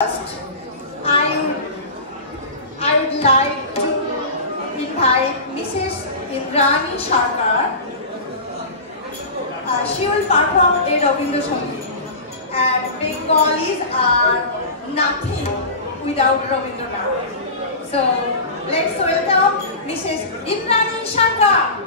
First, I would like to invite Mrs. Indrani Sarkar. She will perform a Rabindra Sangeet. And Bengalis are nothing without Rabindranath. So let's welcome Mrs. Indrani Sarkar.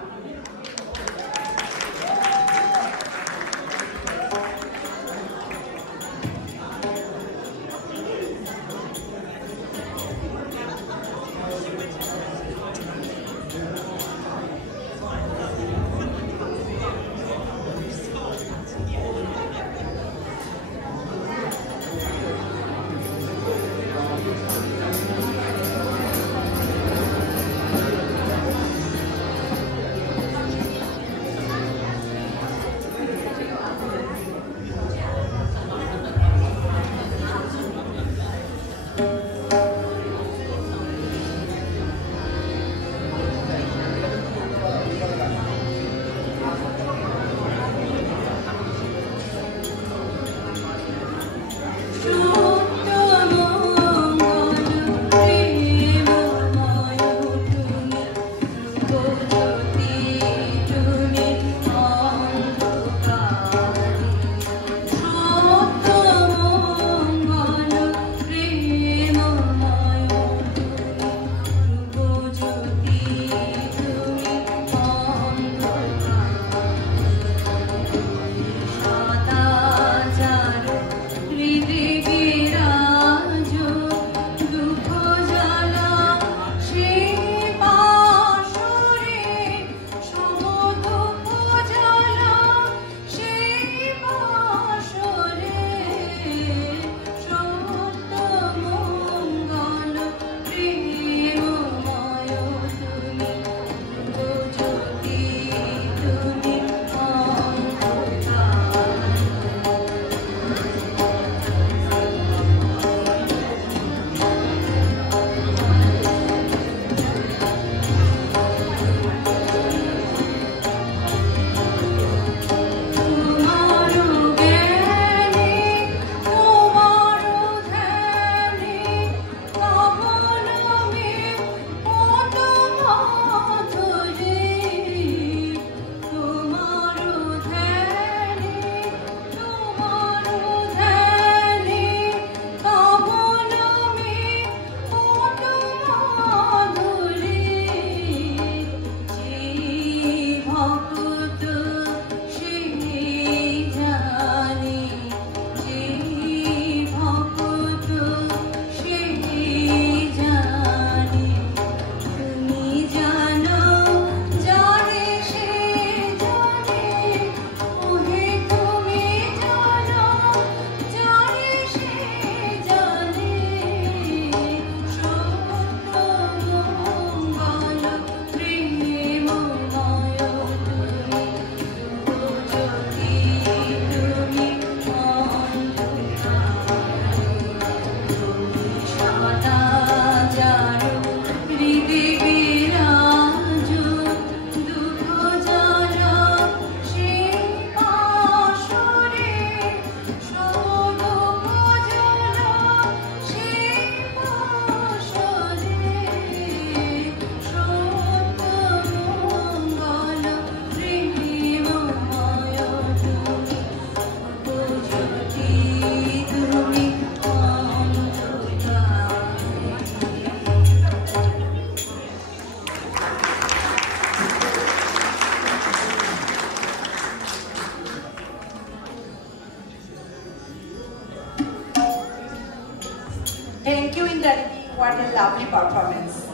Thank you, Indrani. What a lovely performance.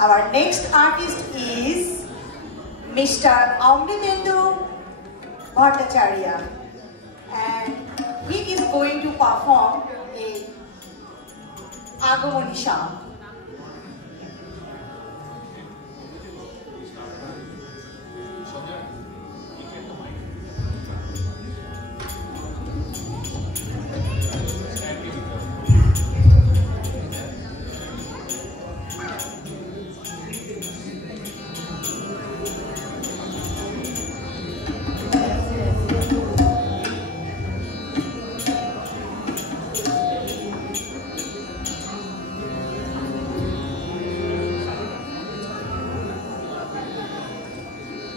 Our next artist is Mr. Amritendu Bhattacharya, and he is going to perform a Agamani Sham.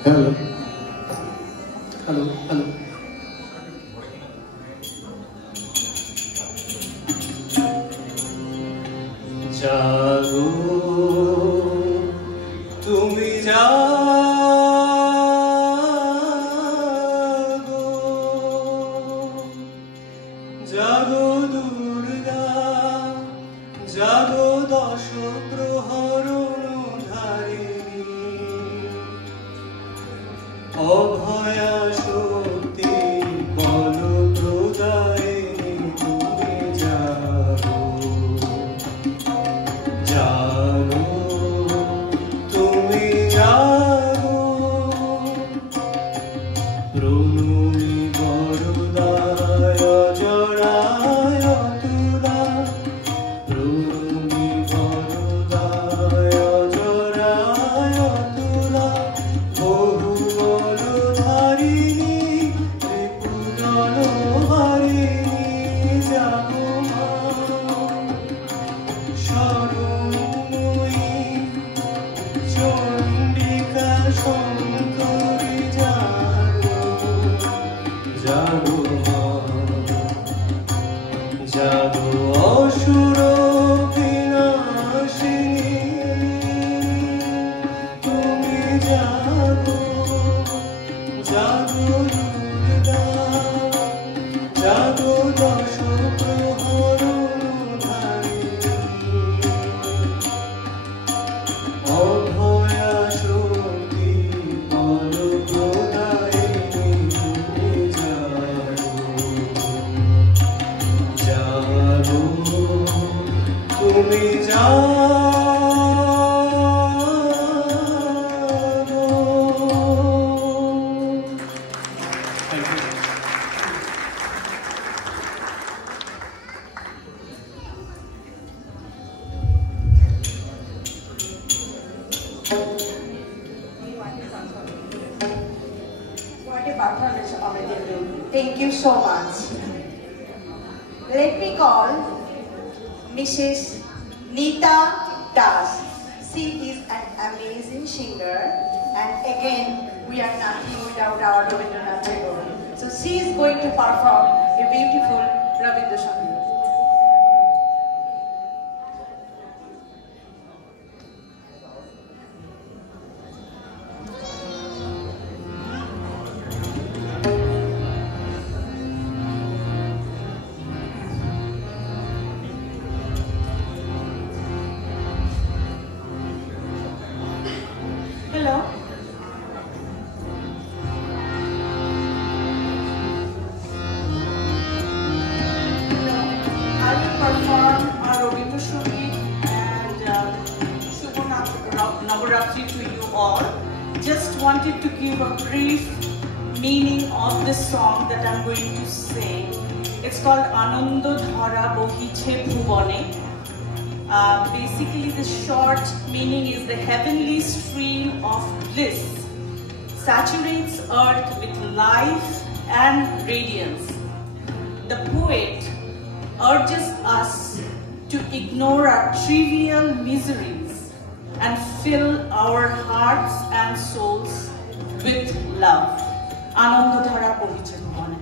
Hello. Hello. Hello. জাগো তুমি জাগো জাগো দুর্গা জাগো দশ প্রহরণধারিণী অভয়া শক্তি বল প্রদায়িনী তুমি জাগো জাগো তুমি জাগো প্রণমি বরদায় জড়ায় তুলা প্রণমি বরদায় জড়ায় তুলা বহু বলধারিণী ত্রিপুরন হারিণী জাগো মা শরণময়ী চণ্ডিকা শঙ্করী জাগো জাগো মা জাগো অসুর বিনাশিনী তুমি জাগো জাগো দুর্গা জাগো দশ প্রহরণধারিণী অভয়া শক্তি বল প্রদায়িনী তুমি জাগো জাগো তুমি জাগো Thank you. What a performance of it. Thank you so much. Let me call Mrs. Nita Das. She is an amazing singer, and again, we are nothing without our Rabindranath Tagore. So she is going to perform a beautiful Rabindra Sangeet. Hello. I will perform our Rabindra Sangeet and Shubho Navaratri to you all. Just wanted to give a brief meaning of this song that I'm going to sing. It's called Anando Dhara Bohiche Bhuvane. Basically, the short meaning is the heavenly stream of bliss saturates earth with life and radiance. The poet urges us to ignore our trivial miseries and fill our hearts and souls with love. Anando Dhara Bohiche Bhuvane.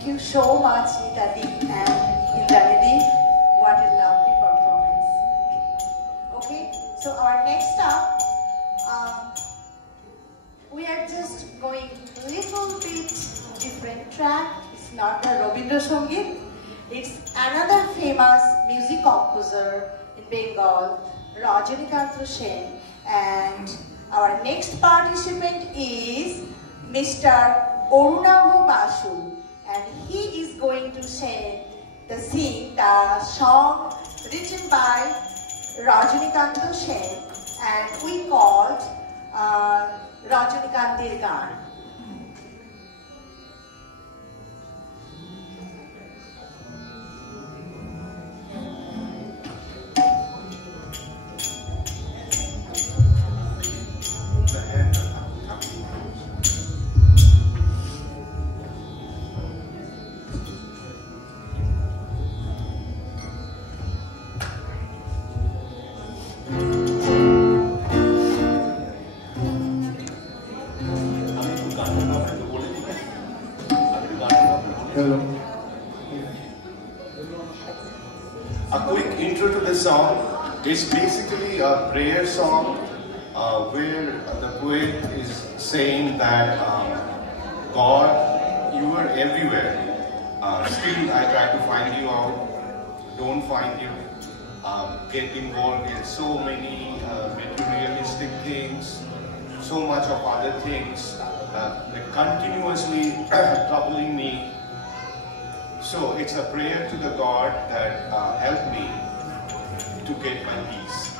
Thank you so much, Nitadi and Indrani. What a lovely performance. Okay, so our next up, we are just going a little bit different track. It's not the Rabindra Sangeet. It's another famous music composer in Bengal, Rajanikanta Sen. And our next participant is Mr. Arunabha Basu. And he is going to sing the song written by Rajanikanta Sen. And we called Rajanikantir Gaan. Hello. A quick intro to the song. It's basically a prayer song where the poet is saying that God, you are everywhere. Still, I try to find you out. Don't find you. Get involved in so many materialistic things, so much of other things, continuously troubling me. So it's a prayer to the God that help me to get my peace.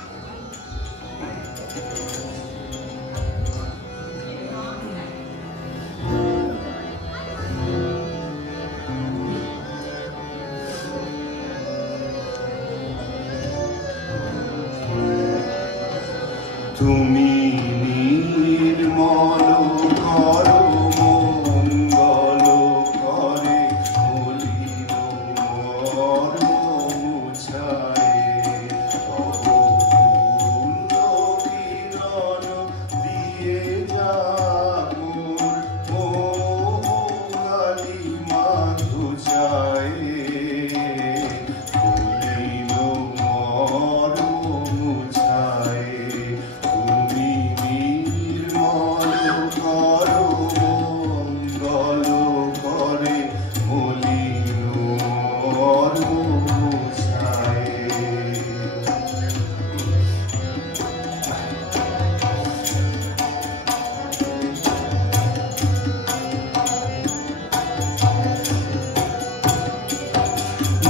তুমি নির্মল করো মঙ্গল করে মলিন মর্ম মুছায়ে তব পূর্ণ কিরণ দিয়ে যাক মোর মোহালি মাধু চায়ে মলিন মর্ম মুছায়ে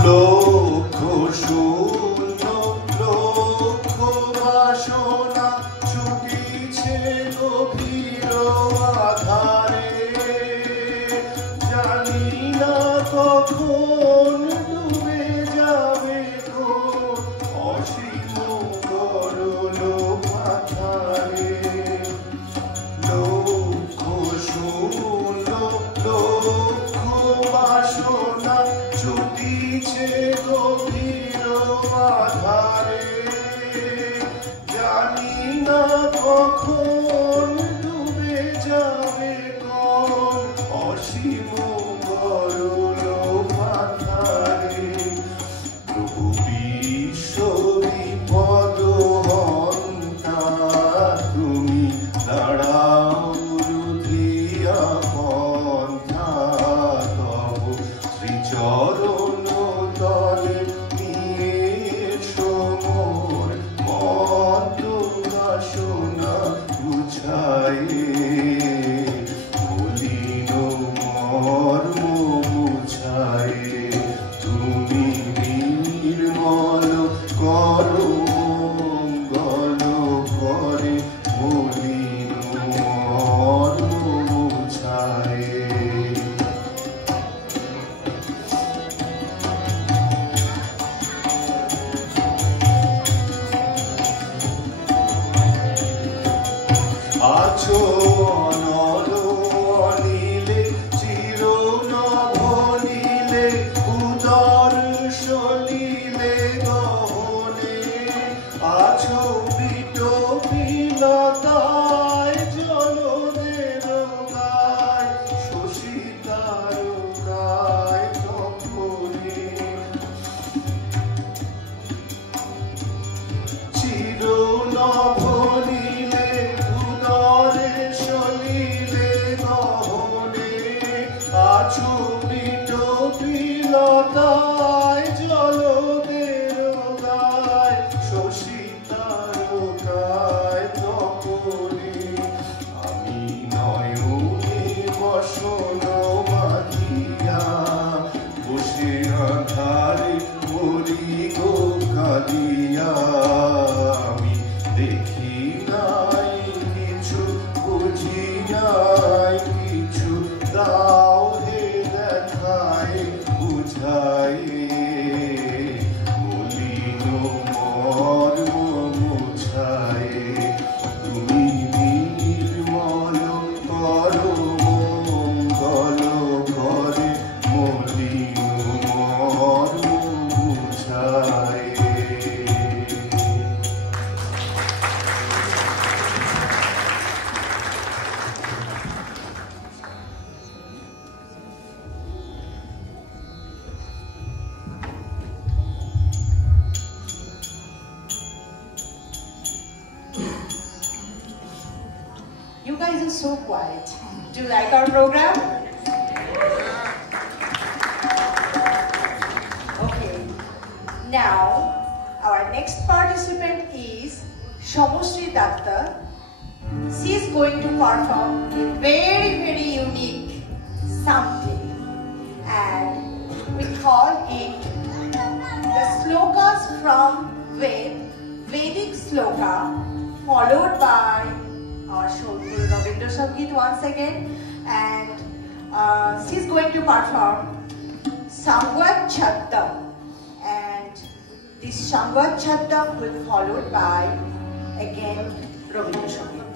লক্ষ শূন্য লক্ষ বাসনা ছুটিছে গভীর আধারে জানি না কখন ডুবে যাবে গো অসীম করল পাথারে লক্ষ শূন্য লক্ষ বাসনা ছুটিছে গভীর being so quiet? Do you like our program? Okay. Now, our next participant is Shamosri Datta. She is going to perform a very unique something, and we call it the slokas from Vedic sloka, followed by our Shorguru Rabindra Sangeet once again, and she's going to perform Sangvat Chattam, and this Sangvat Chattam will be followed by again Rabindra Sangeet.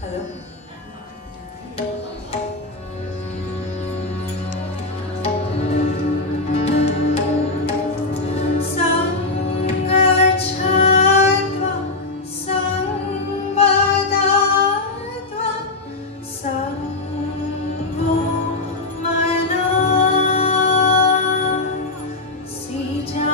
Hello. Sita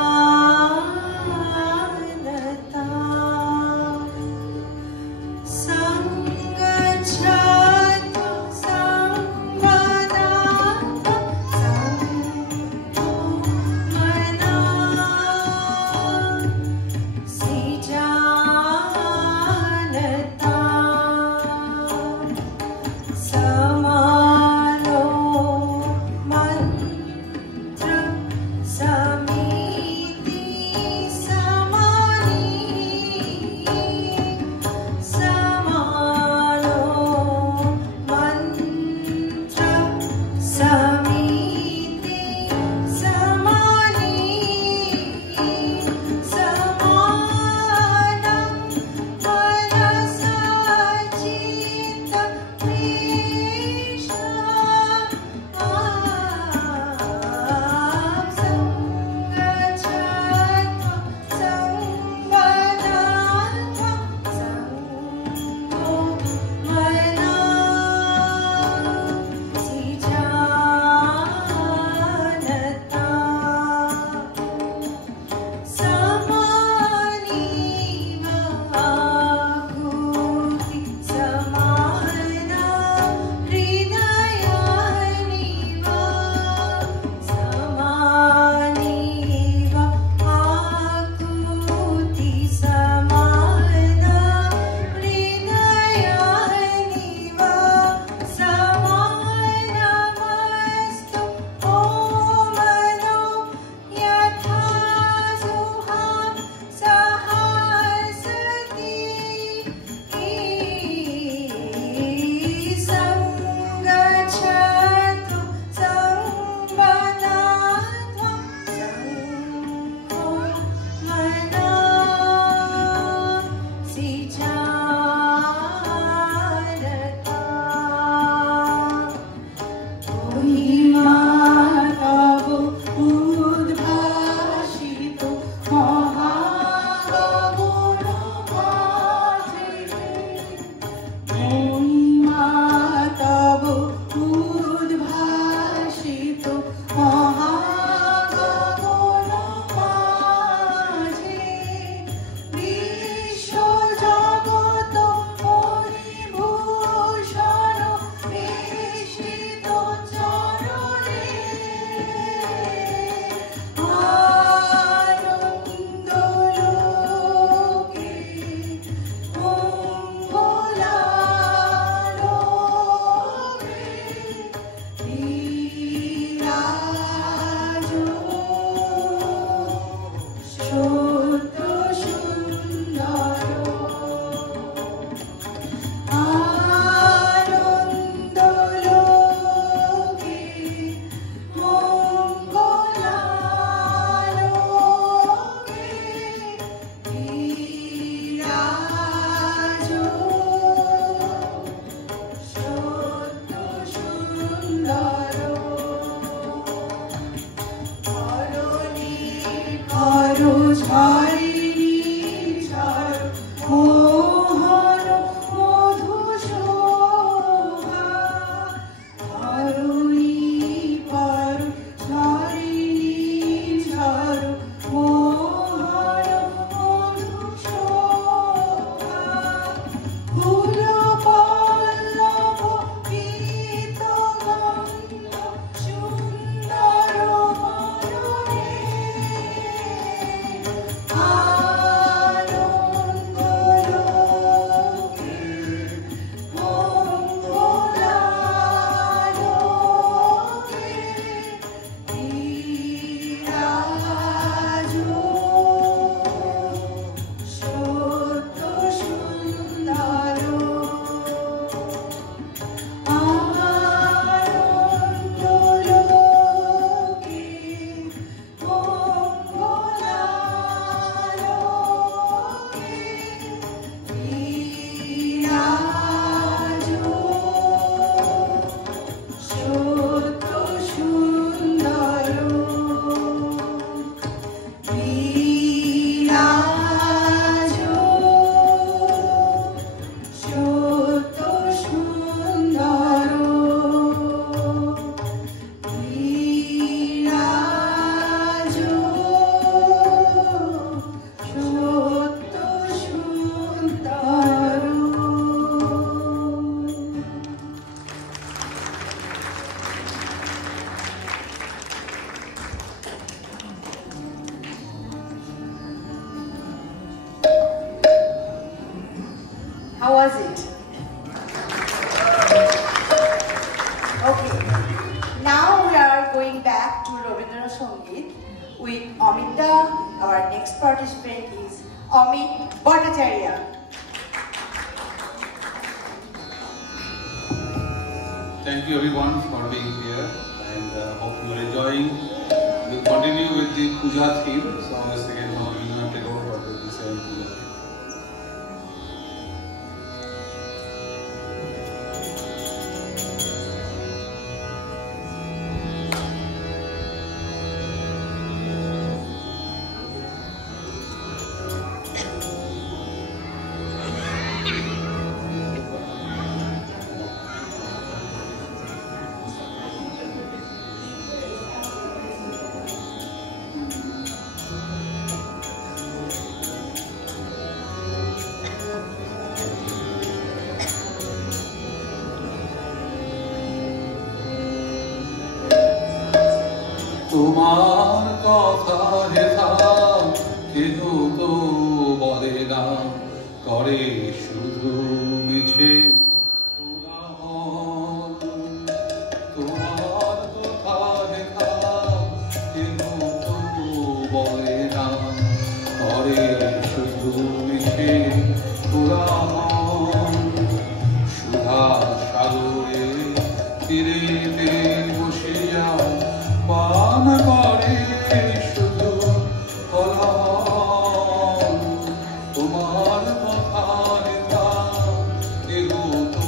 How was it? Okay. Now we are going back to Rabindra Sangeet with Amita. Our next participant is Amit Bhattacharya. Thank you everyone for being here, and hope you are enjoying. We'll continue with the Puja theme. So once again, we will take over with the same Puja theme. তোমার কথা হেথা কেহ তো বলে না, করে শুধু মিছে কোলাহল। তোমার কথা হেথা কেহ তো বলে না, করে শুধু মিছে কোলাহল। সুধা সাগরে তীরেতে বসিয়া পান করে শুধু কোলাহল। তোমার কথার কেহ তো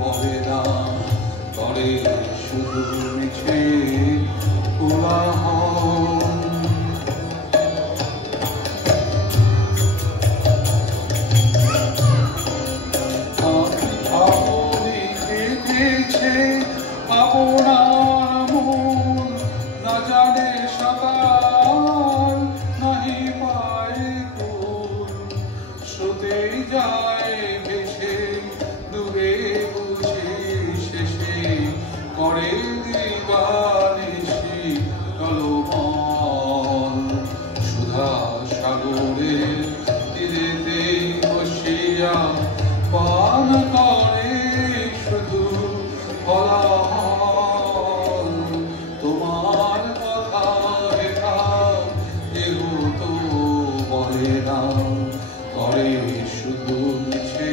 বলে না, করে শুধু মিছে কোলাহল। আপনি কেটেছে আপনার মন, না জানে সাঁতার নাহি পায় কুল। স্রোতে যায় ভেসে দূরে বুঝি শেষে, করে দিবানিশি টলমল। সুধা সাগরের তীরেতে বসিয়া পান করে শুধু কোলাহল। তোমার কথা হেথা কেহ তো বলে না, করে শুধু মিছে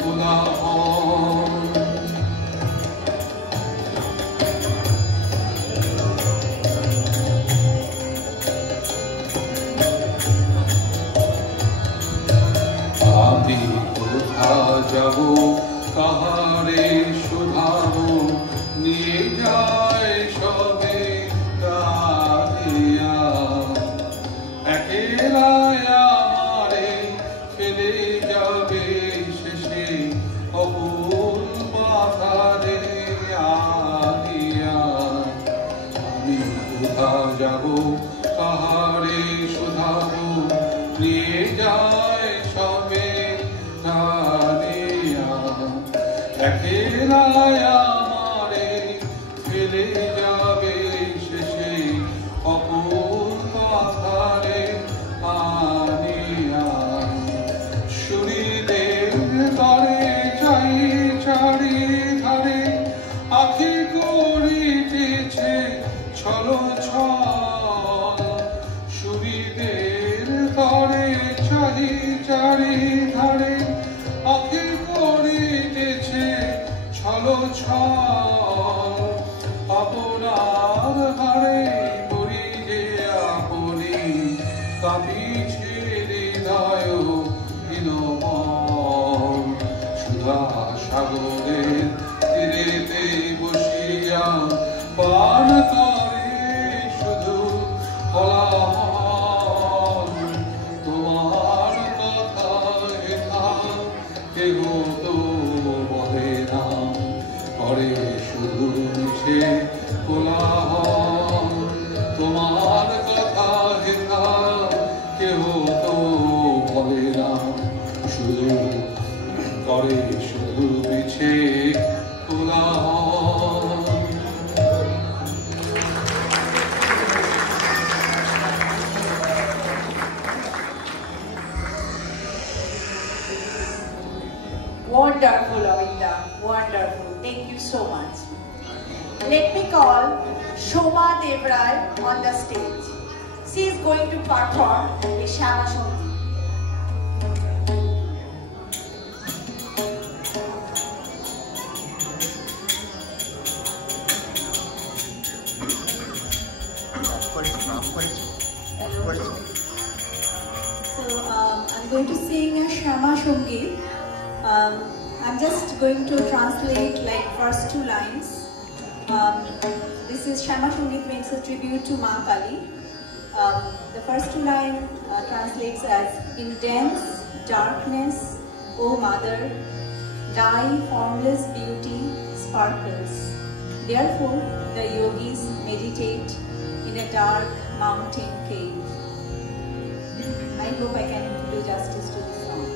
কোলাহল। আমি কোথা যাব, কাহারে শুধাবো, নিয়ে যায় সবে কাঁদিয়া। একেলায় আমারে ফেলে যাবে শেষে, অকুল বাধারে আনিয়া। আমি কোথা যাব, কাহারে শুধাবো, নিয়ে যায় সবে কাঁদিয়া। একেলায় আমারে ফেলে যাবে শেষে, অকুল পাথারে আনিয়া। সুরিদের তরে চাই চারি ধারে, আখি করিতেছে ছলো ছল। সুরিদের তরে চাহি চারি ধারে, আখি করিতেছে ছলো ছল। আপনার হারে করি যে আপনি, কাঁপিছে হৃদয় হীনমল। সুধা সাগরের তীরেতে বসিয়া পান করে শুধু কোলাহল। তোমার কথা হেথা কেহ তো বলে না, করে শুধু মিছে কোলাহল। তোমার কথা হেথা কেহ তো বলে না, শুধু করে শুধু মিছে কোলাহল। Wonderful, Avinda. Wonderful. Thank you so much. Let me call Shoma Devrai on the stage. She is going to perform the Shama Sangeet. I'm going to sing a Shama Sangeet. I'm just going to translate like first two lines. This is Shama Sangeet makes a tribute to Ma Kali. The first two lines translates as, in dense darkness, O Mother, thy formless beauty sparkles. Therefore, the yogis meditate in a dark mountain cave. I hope I can do justice to this song.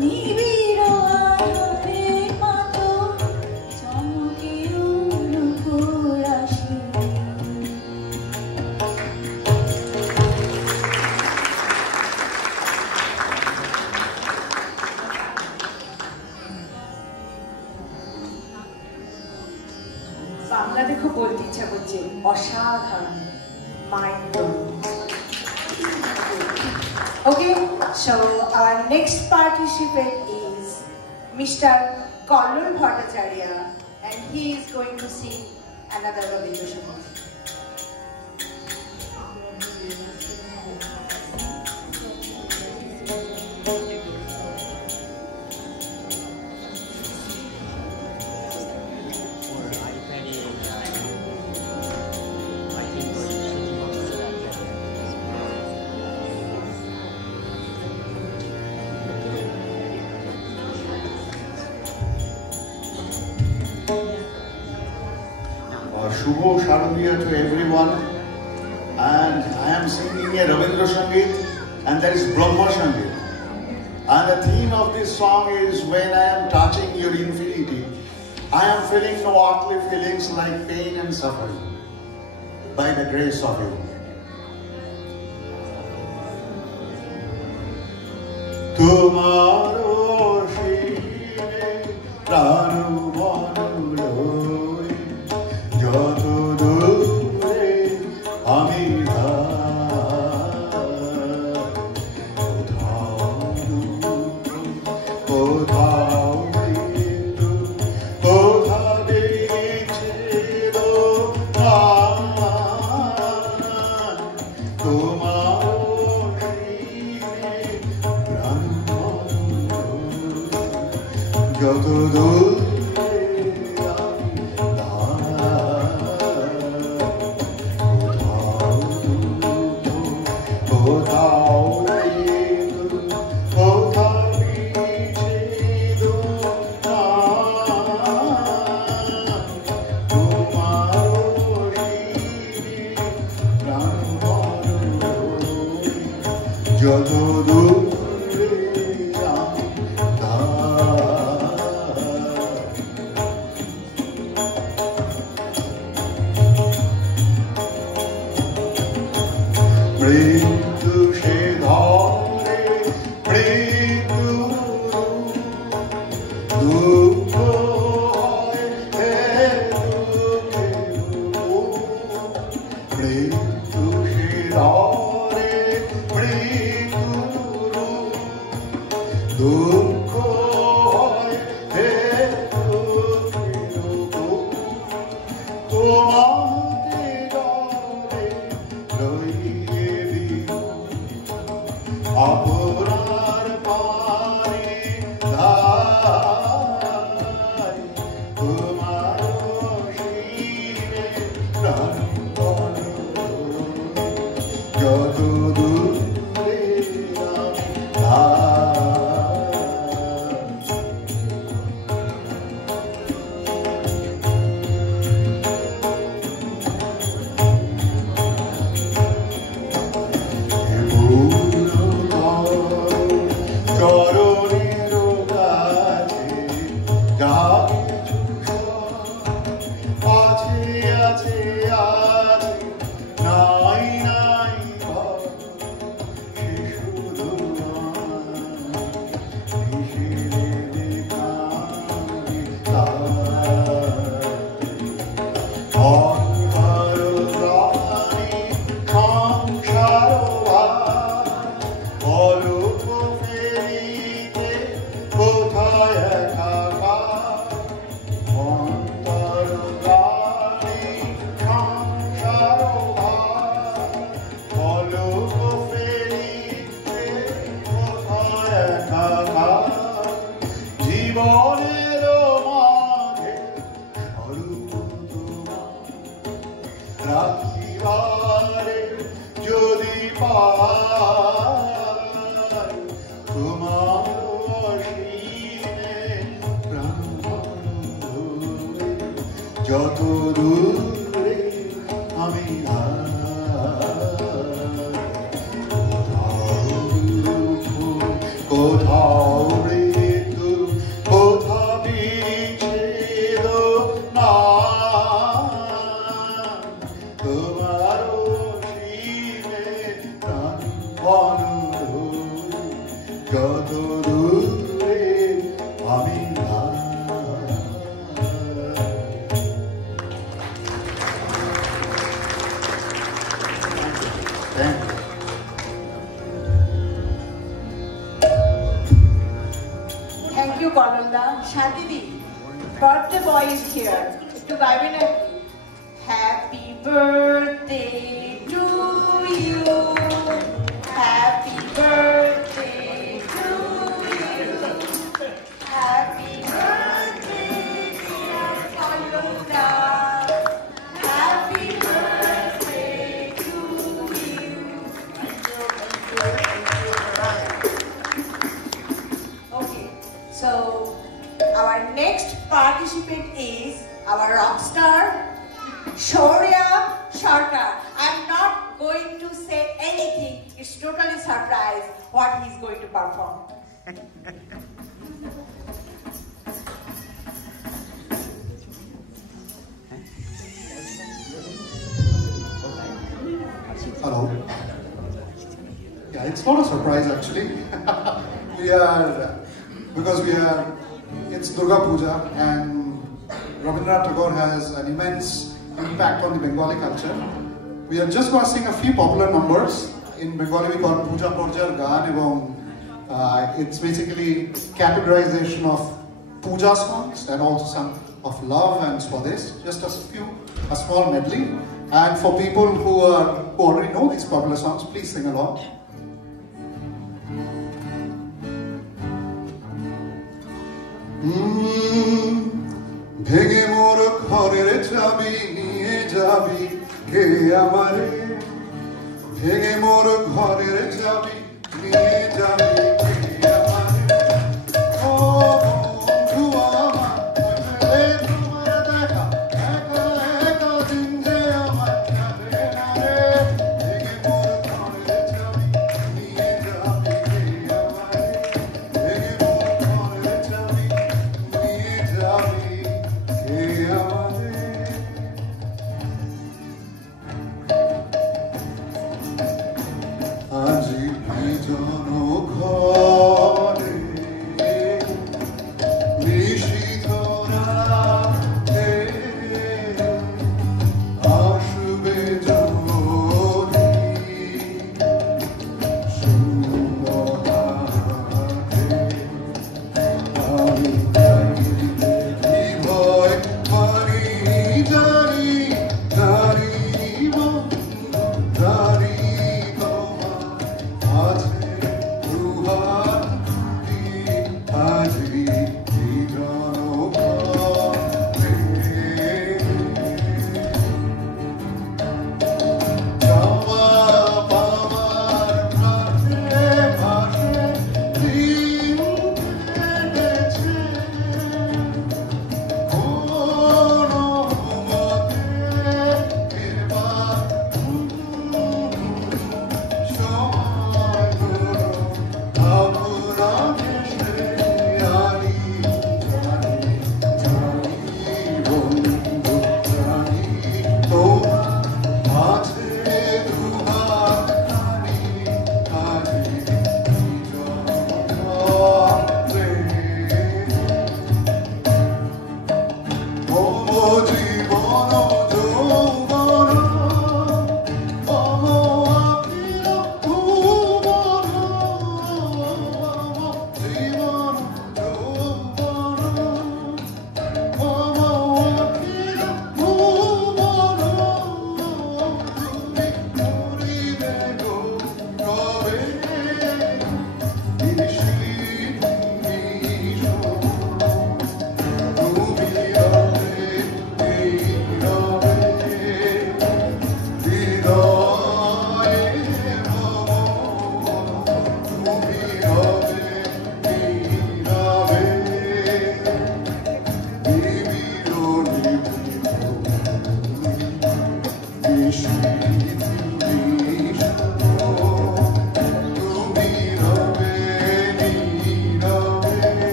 নিবিড় আধারের মতো চমকে অনুকূল আসে। বাংলা দেখো বলতে ইচ্ছা করছে অসাধারণ, mind blowing. Okay, so our next participant is Mr. Kallur Bhattacharya, and he is going to sing another Rabindra Sangam. Shubho Sharadiya to everyone, and I am singing a Rabindra Sangeet, and that is Brahma Sangeet. And the theme of this song is when I am touching your infinity, I am feeling no earthly feelings like pain and suffering by the grace of you. Tomorrow shine pranu banu যত দূরে আমি কোথাও মৃত্যু কোথা বিচ্ছেদ তোমার প্রাণ যত দূর যত দূরে মৃত্যু সে ধরে মৃত্যু দুঃখ হয় মৃত্যু সে ধরে দুঃখ হয় হে তোমাকে ডরে লইয়ে দিও অপরার পানে ধাই তোমার শিরে প্রাণ যত দূরে চরণের কাছে যা কিছু আছে আছে আছে নাই নাই সে শুধু জীবনের মাঝে রাখিবারে যদি পাই তোমার অসীমে প্রাণ যত দূরে আমি কোথাও আবির্ভাব। Thank you. Thank you, Konanda. Shantidi, birthday boy is here. To Gavin, happy birthday to you. Happy birthday to you. Happy birthday, dear Konanda. Happy birthday to you. Okay, so our next participant is our rock star, Shaurya Sarkar. I'm not going to say anything. It's totally surprise what he's going to perform. Hello. Yeah, it's not a surprise actually. It's Durga Puja and Rabindranath Tagore has an immense impact on the Bengali culture. We are just going to sing a few popular numbers. In Bengali we call Puja Porjar Gaan এবং it's basically categorization of puja songs and also some of love and Swades. Just a small medley. And for people who already know these popular songs, please sing along. ভেঙে মোর ঘরের চাবি নিয়ে যাবি কে আমারে, ভেঙে মোর ঘরের চাবি নিয়ে যাবি কে আমারে, ও বন্ধু আমার তোমার দেখা একা একা দিন যে আমার যাবে না রে, ভেঙে মোর ঘরের চাবি নিয়ে যাবি কে আমারে, ভেঙে মোর ঘরের চাবি নিয়ে যাবি কে আমারে। আজি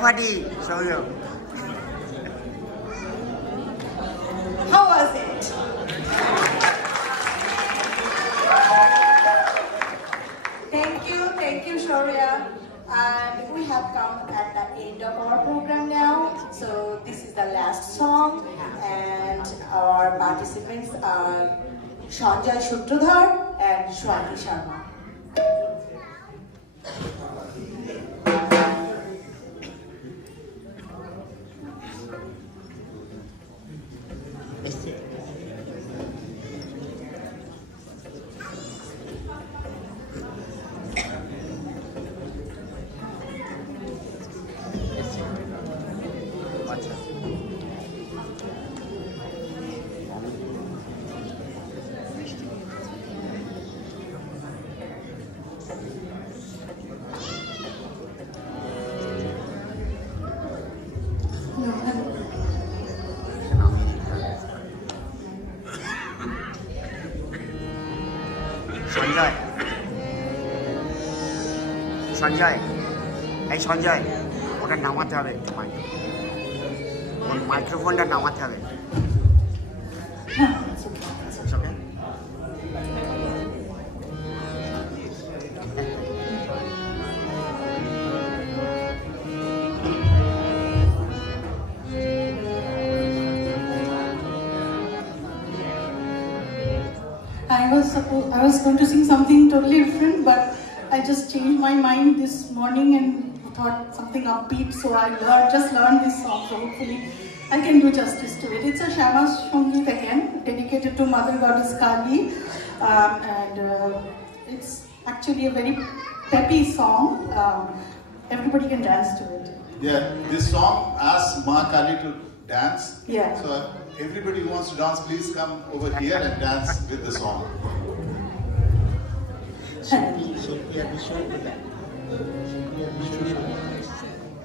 Fadi, show you. How was it? Thank you, Shaurya. And we have come at the end of our program now. So this is the last song, and our participants are Sanjay Shutrudhar and Swati Sharma. Sanjay এই সঞ্জয় ওটা নামাতে হবে তোমায় ওই মাইক্রোফোনটা নামাতে হবে I was going to sing something totally different, but I just changed my mind this morning and thought something upbeat, so I just learned this song, so hopefully I can do justice to it. It's a Shama Shongeet again, dedicated to Mother Goddess Kali, and it's actually a very peppy song. Everybody can dance to it. Yeah, this song asks Ma Kali to dance. Yeah. So everybody who wants to dance, please come over here and dance with the song.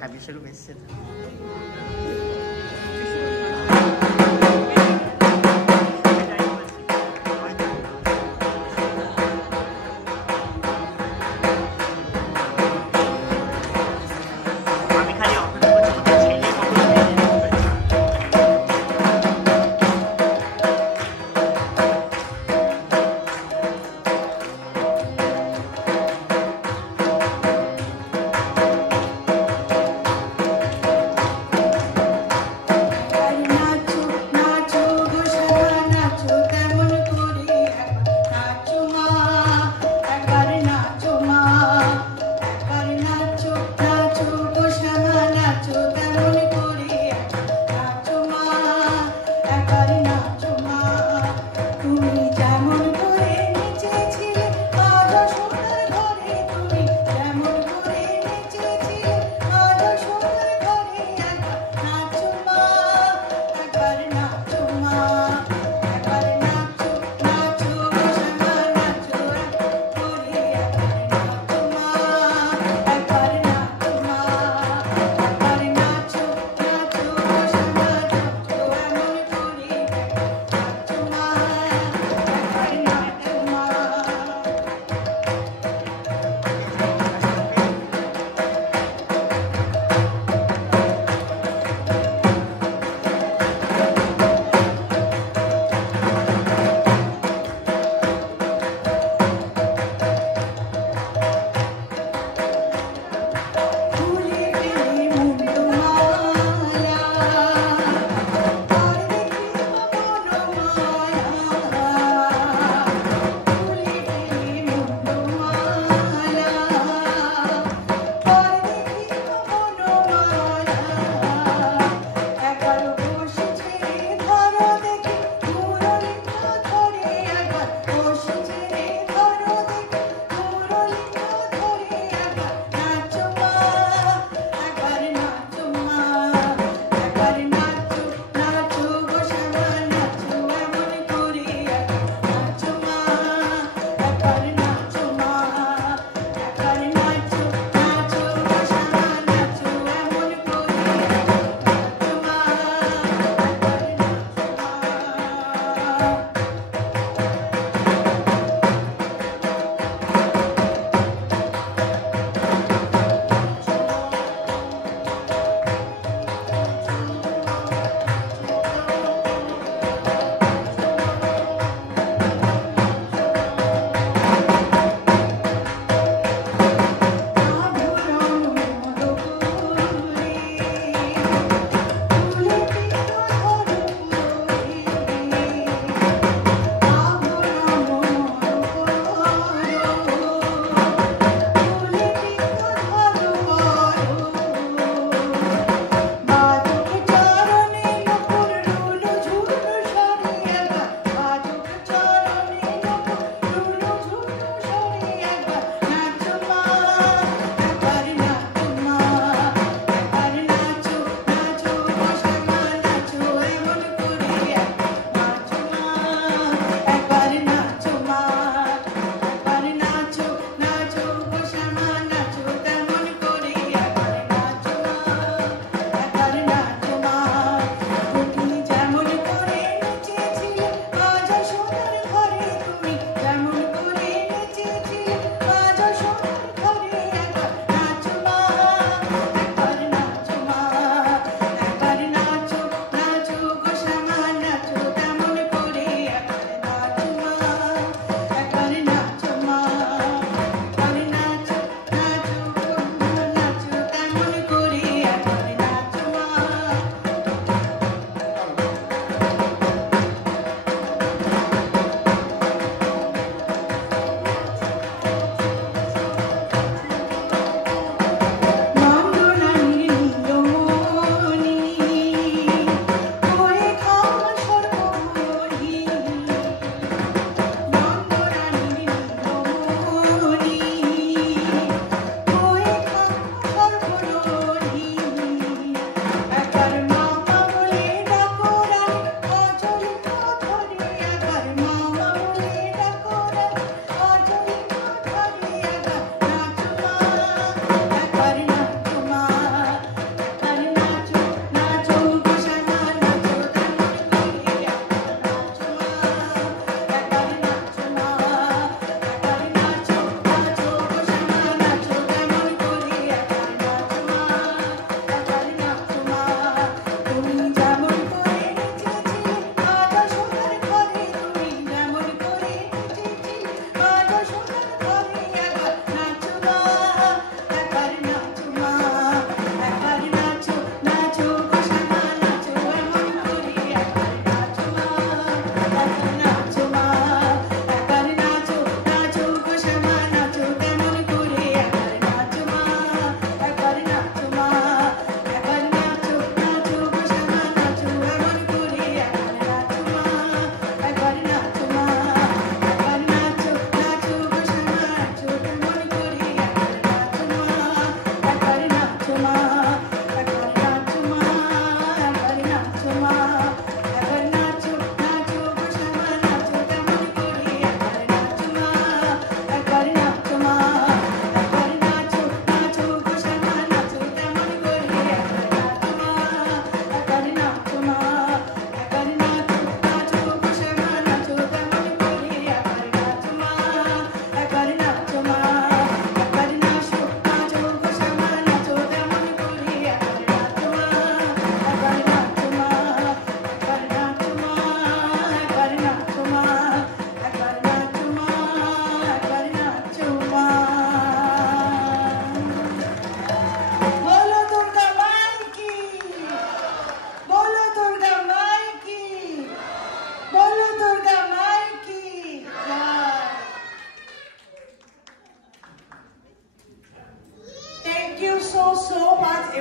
Have you should visit?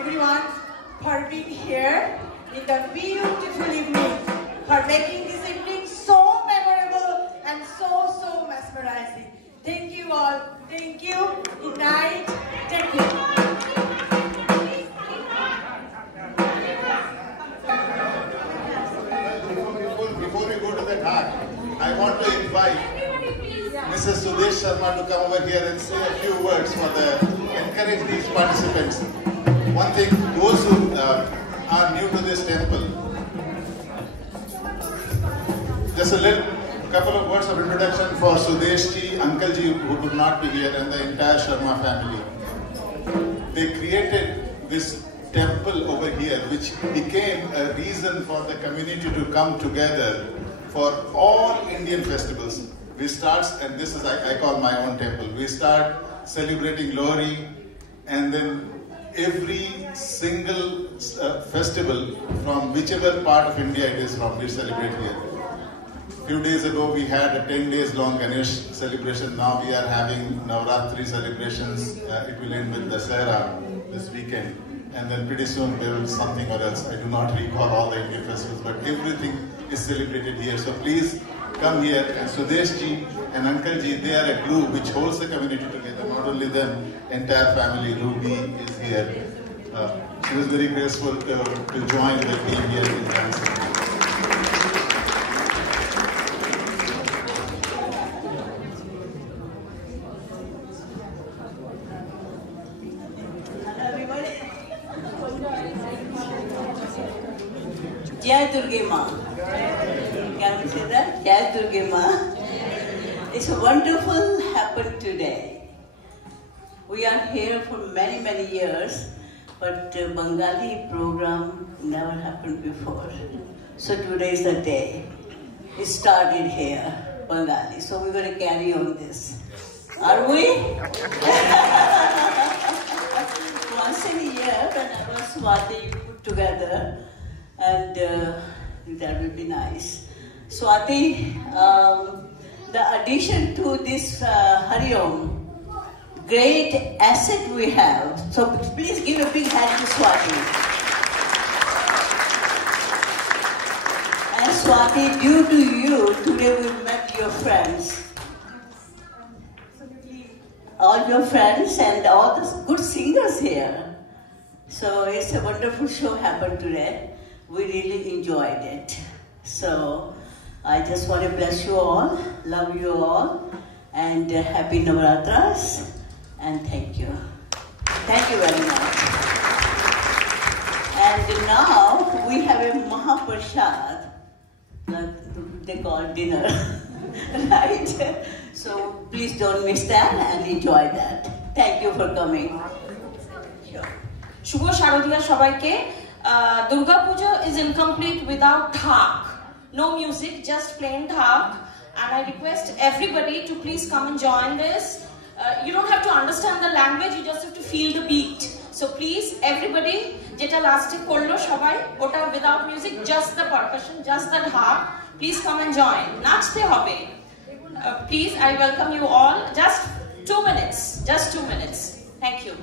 everyone for being here in the beautiful evening, for making this evening so memorable and so mesmerizing. Thank you all. Thank you. Good night. Thank you. Before we go to the talk, I want to invite Mrs. Sudesh Sharma to come over here and say a few words for encourage these participants. One thing, those who are new to this temple, just a couple of words of introduction for Sudesh ji, Uncle ji who could not be here, and the entire Sharma family. They created this temple over here, which became a reason for the community to come together for all Indian festivals. We start, and this is I call my own temple. We start celebrating Lohri, and then every single festival from whichever part of India it is from, we celebrate here. Few days ago we had a 10 days long Ganesh celebration. Now we are having Navratri celebrations. It will end with Dasara this weekend. And then pretty soon there will be something or else. I do not recall all the Indian festivals, but everything is celebrated here. So please come here, and Sudesh ji and Uncle ji, they are a glue which holds the community together. Not only them, entire family. Ruby is here. She was very graceful to join the team here in dancing. Jai Durga Ma. Can we say that? Jai Durga Ma. It's wonderful happened today. We are here for many years, but Bengali program never happened before. So today is the day. It started here, Bengali. So we're going to carry on this. Are we? Once in a year, when I was Swati put together, and that will be nice. Swati, the addition to this Hari Om, great asset we have. So please give a big hand to Swati. And Swati, due to you, today we met your friends. All your friends and all the good singers here. So it's a wonderful show happened today. We really enjoyed it. So I just want to bless you all, love you all, and happy Navaratras, and thank you. Thank you very much. And now we have a Mahaprasad, like they call dinner, right? So please don't miss that and enjoy that. Thank you for coming. Shubho Sharodiya Shabaike. Durga Puja is incomplete without dhak. No music, just plain dhak. And I request everybody to please come and join this. You don't have to understand the language, you just have to feel the beat. So please, everybody, jeta last korlo shobai, ota without music, just the percussion, just the dhak. Please come and join. Nachte hobe. Please, I welcome you all. Just 2 minutes. Just 2 minutes. Thank you.